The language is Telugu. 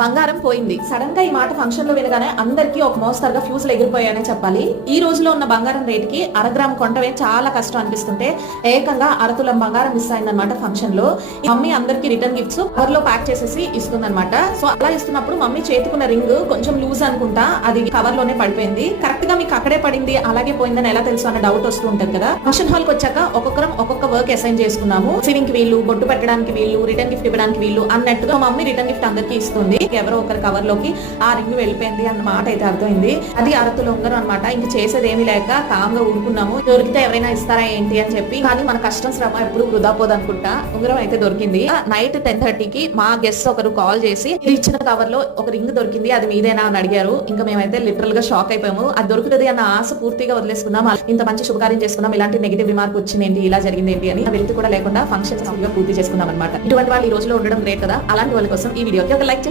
బంగారం పోయింది. సడన్ గా ఈ మాట ఫంక్షన్ లో వినగానే అందరికీ ఒక మోస్తరుగా ఫ్యూజులు ఎగిరిపోయాయనే చెప్పాలి. ఈ రోజులో ఉన్న బంగారం రేటుకి అరగ్రామ్ కొంటవే చాలా కష్టం అనిపిస్తుంటే ఏకంగా అరతులం బంగారం మిస్ అయిందనమాట ఫంక్షన్ లో. మమ్మీ అందరికి రిటర్న్ గిఫ్ట్స్ కవర్ లో ప్యాక్ చేసేసి ఇస్తుందన్నమాట. సో అలా ఇస్తున్నప్పుడు మమ్మీ చేతుకున్న రింగ్ కొంచెం లూజ్ అనుకుంటా, అది కవర్ లోనే పడిపోయింది. కరెక్ట్ గా మీకు అక్కడే పడింది అలాగే పోయిందని ఎలా తెలుసు అన్న డౌట్ వస్తూ ఉంటుంది కదా. ఫంక్షన్ హాల్ కి వచ్చాక ఒక్కొక్కరం ఒక్కొక్క వర్క్ అసైన్ చేసుకున్నాము. రిసీవింగ్ కి వీళ్ళు, బొట్టు పెట్టడానికి వీళ్ళు, రిటర్న్ గిఫ్ట్ ఇవ్వడానికి వీళ్ళు అన్నట్టుగా మమ్మీ రిటర్న్ గిఫ్ట్ అందరికి ఇస్తుంది. ఎవరో ఒకరి కవర్ లోకి ఆ రింగ్ వెళ్ళిపోయింది అన్న మాట అయితే అర్థమైంది. అది అరతుల ఉంగరం అనమాట. ఇంక చేసేది ఏమీ లేక కామ్గా ఊరుకున్నాము. దొరికితే ఎవరైనా ఇస్తారా ఏంటి అని చెప్పి. కానీ మన కష్టం శ్రమ ఎప్పుడు వృధా పోదనుకుంటా. ఉంగరం అయితే దొరికింది. నైట్ 10:30కి మా గెస్ట్ ఒకరు కాల్ చేసి ఇచ్చిన కవర్ లో ఒక రింగ్ దొరికింది, అది మీదేనా అని అడిగారు. ఇంకా మేమైతే లిటరల్ గా షాక్ అయిపోయాము. అది దొరుకుతుంది అన్న ఆశ పూర్తిగా వదిలేసుకున్నాం. ఇంత మంచి శుభకార్యం చేసుకున్నాం, ఇలాంటి నెగిటివ్ రిమార్క్ వచ్చింది ఏంటి, ఇలా జరిగింది ఏంటి అని వెళ్తూ కూడా లేకుండా ఫంక్షన్ పూర్తి చేసుకున్నాం అనమాట. ఇటువంటి వాళ్ళు ఈ రోజులో ఉండడం గ్రేట్ కదా. అలాంటి వాళ్ళ కోసం ఈ వీడియోకి ఒక లైక్